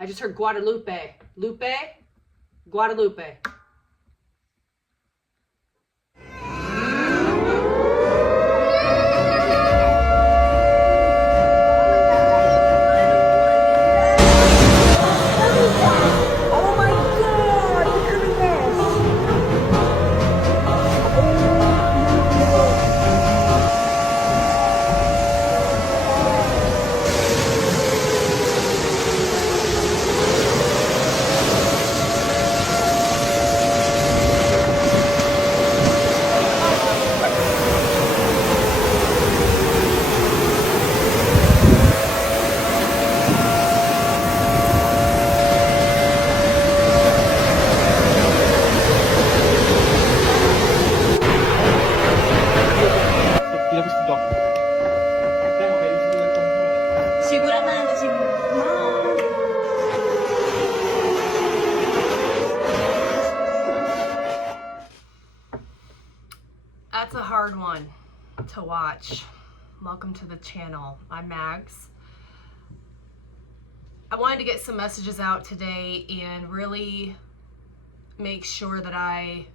I just heard Guadalupe. Lupe? Guadalupe. That's a hard one to watch. Welcome to the channel. I'm Mags. I wanted to get some messages out today and really make sure that I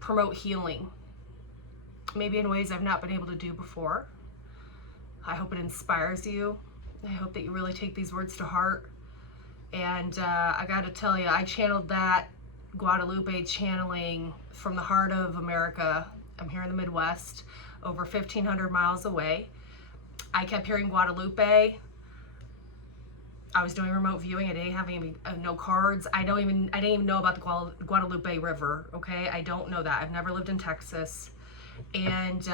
promote healing, maybe in ways I've not been able to do before. I hope it inspires you. I hope that you really take these words to heart. And I gotta tell you, I channeled that Guadalupe channeling from the heart of America. I'm here in the Midwest, over 1,500 miles away. I kept hearing Guadalupe. I was doing remote viewing. I didn't have any no cards. I didn't even know about the Guadalupe River. Okay, I don't know that. I've never lived in Texas. And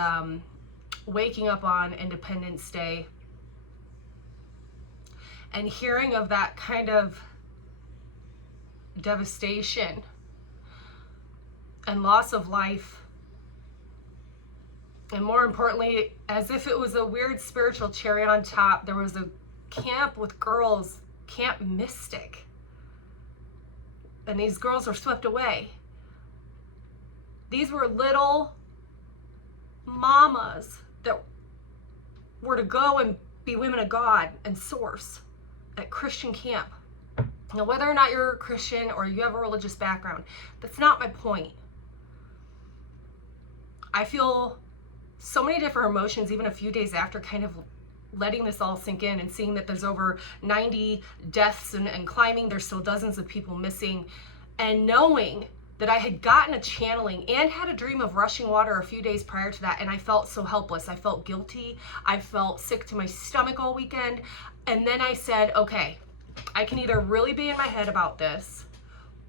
waking up on Independence Day and hearing of that kind of devastation and loss of life, and more importantly, as if it was a weird spiritual cherry on top, there was a camp with girls, Camp Mystic, and these girls were swept away. These were little mamas that were to go and be women of God and source at Christian camp. Now, whether or not you're a Christian or you have a religious background, that's not my point. I feel so many different emotions, even a few days after kind of letting this all sink in and seeing that there's over 90 deaths and climbing, there's still dozens of people missing, and knowing that I had gotten a channeling and had a dream of rushing water a few days prior to that, and I felt so helpless. I felt guilty. I felt sick to my stomach all weekend. And then I said, okay, I can either really be in my head about this,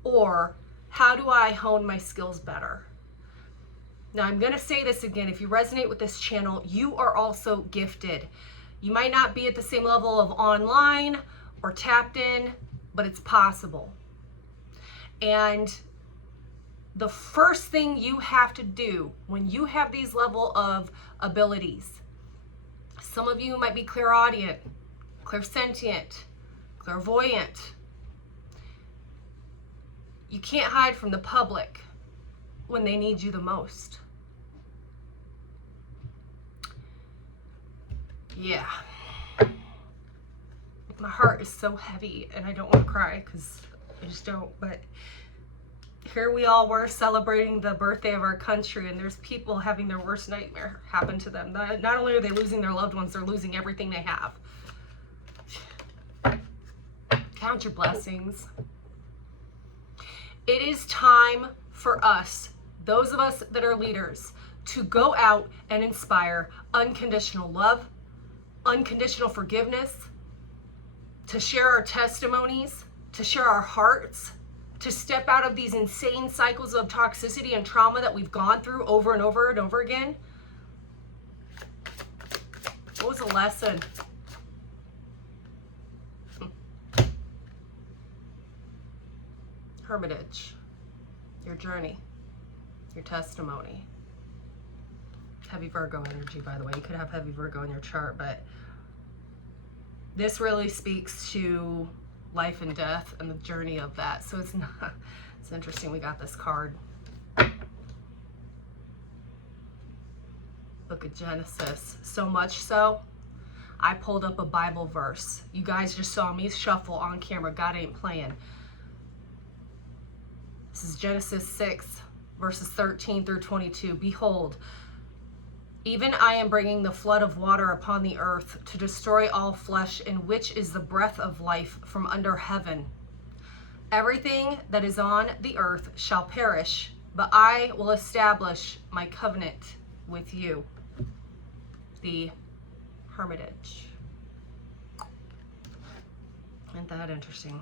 or how do I hone my skills better? Now, I'm going to say this again. If you resonate with this channel, you are also gifted. You might not be at the same level of online or tapped in, but it's possible. And the first thing you have to do when you have these level of abilities, some of you might be clairaudient, clairsentient, clairvoyant. You can't hide from the public when they need you the most. Yeah. My heart is so heavy and I don't want to cry because I just don't, but here we all were celebrating the birthday of our country, and there's people having their worst nightmare happen to them. Not only are they losing their loved ones, they're losing everything they have. Count your blessings. It is time for us, those of us that are leaders, to go out and inspire unconditional love, unconditional forgiveness, to share our testimonies, to share our hearts, to step out of these insane cycles of toxicity and trauma that we've gone through over and over and over again. What was the lesson? Hermitage, your journey, your testimony. Heavy Virgo energy, by the way. You could have heavy Virgo in your chart, but this really speaks to life and death and the journey of that. So it's not, it's interesting we got this card. Book of Genesis. So much so, I pulled up a Bible verse. You guys just saw me shuffle on camera. God ain't playing. This is Genesis 6, verses 13 through 22. Behold, even I am bringing the flood of water upon the earth to destroy all flesh, in which is the breath of life from under heaven. Everything that is on the earth shall perish, but I will establish my covenant with you. The hermitage. Isn't that interesting?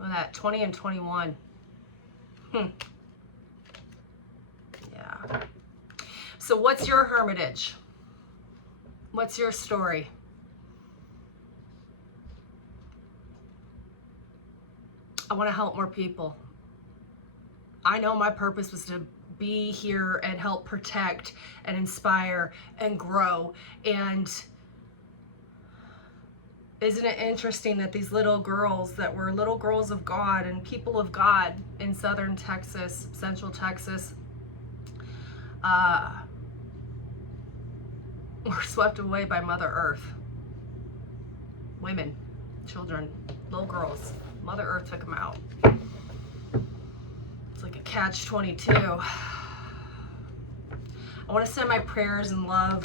Look at that, 20 and 21. Yeah. So what's your hermitage? What's your story? I want to help more people. I know my purpose was to be here and help protect and inspire and grow. And isn't it interesting that these little girls that were little girls of God and people of God in southern Texas, central Texas, were swept away by Mother Earth. Women, children, little girls. Mother Earth took them out. It's like a catch-22. I want to send my prayers and love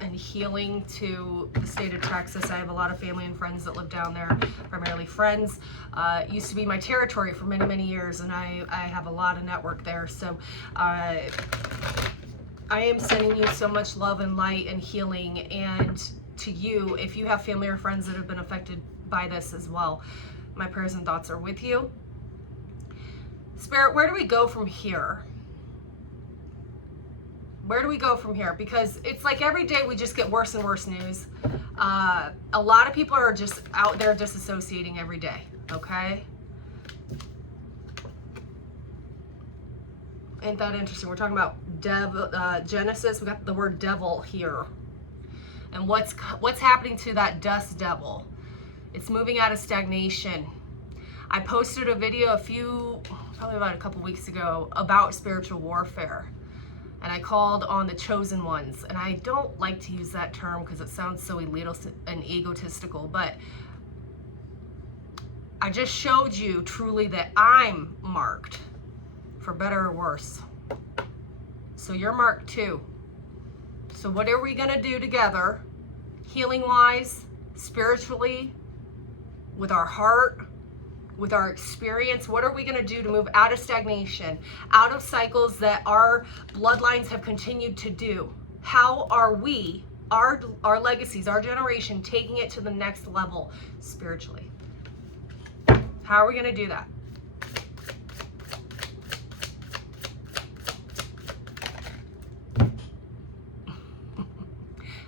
and healing to the state of Texas. I have a lot of family and friends that live down there, primarily friends. It used to be my territory for many, many years, and I have a lot of network there. So I am sending you so much love and light and healing, and to you, if you have family or friends that have been affected by this as well, my prayers and thoughts are with you. Spirit, where do we go from here? Where do we go from here? Because it's like every day we just get worse and worse news. A lot of people are just out there disassociating every day, okay? Ain't that interesting? We're talking about Genesis. We got the word devil here. And what's happening to that dust devil? It's moving out of stagnation. I posted a video probably about a couple weeks ago about spiritual warfare. And I called on the chosen ones. And I don't like to use that term because it sounds so elitist and egotistical, but I just showed you truly that I'm marked, for better or worse. So you're marked too. So what are we gonna do together, healing-wise, spiritually, with our heart, with our experience? What are we going to do to move out of stagnation, out of cycles that our bloodlines have continued to do? How are we, our legacies, our generation, taking it to the next level spiritually? How are we going to do that?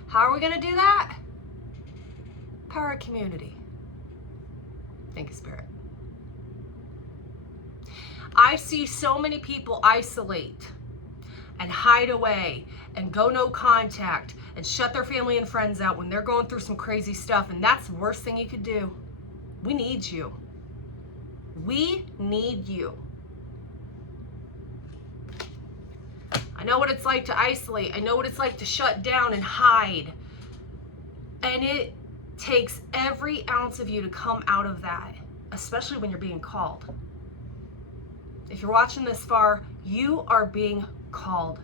How are we going to do that? Power of community. Thank you, Spirit. I see so many people isolate and hide away and go no contact and shut their family and friends out when they're going through some crazy stuff, and that's the worst thing you could do. We need you. We need you. I know what it's like to isolate. I know what it's like to shut down and hide. And it takes every ounce of you to come out of that, especially when you're being called. If you're watching this far, you are being called.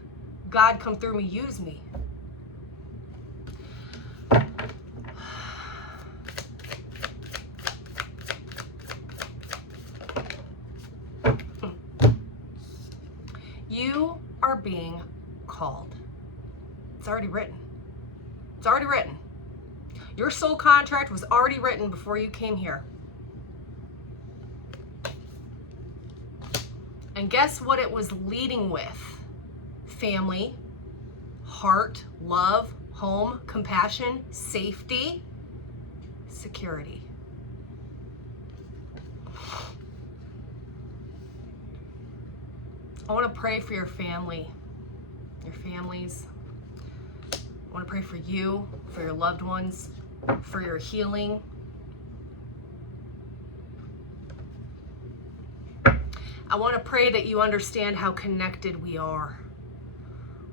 God, come through me, use me. You are being called. It's already written. It's already written. Your soul contract was already written before you came here. And guess what it was leading with? Family, heart, love, home, compassion, safety, security. I want to pray for your family, your families. I want to pray for you, for your loved ones, for your healing. I want to pray that you understand how connected we are,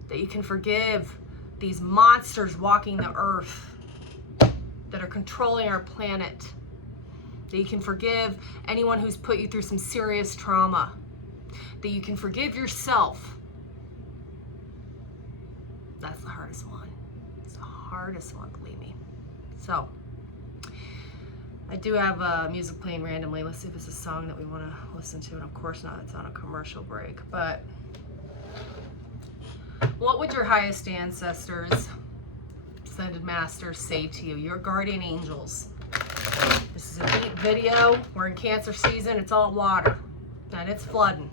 that you can forgive these monsters walking the earth, that are controlling our planet. That you can forgive anyone who's put you through some serious trauma. That you can forgive yourself. That's the hardest one. It's the hardest one, believe me. So, I do have music playing randomly. Let's see if it's a song that we want to listen to. And of course not, it's on a commercial break. But what would your highest ancestors, ascended masters, say to you? Your guardian angels. This is a deep video. We're in Cancer season. It's all water. And it's flooding.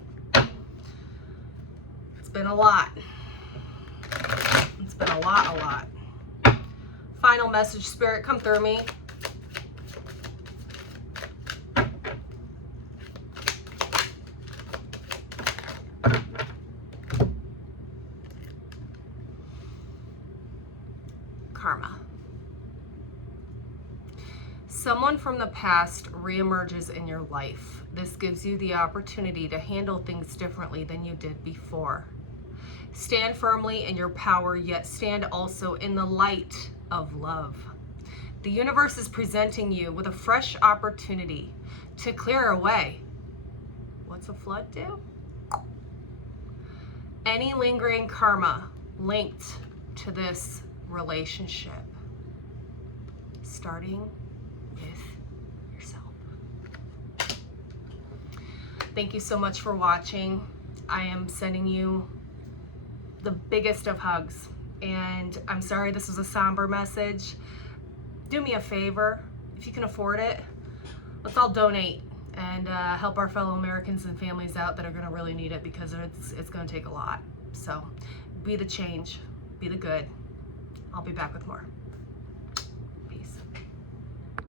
It's been a lot. It's been a lot. Final message, Spirit, come through me. Karma. Someone from the past reemerges in your life. This gives you the opportunity to handle things differently than you did before. Stand firmly in your power, yet stand also in the light of love. The universe is presenting you with a fresh opportunity to clear away. What's a flood do? Any lingering karma linked to this relationship, starting with yourself. Thank you so much for watching. I am sending you the biggest of hugs, and I'm sorry this was a somber message. Do me a favor, if you can afford it, let's all donate and help our fellow Americans and families out that are going to really need it, because it's going to take a lot. So be the change, be the good. I'll be back with more.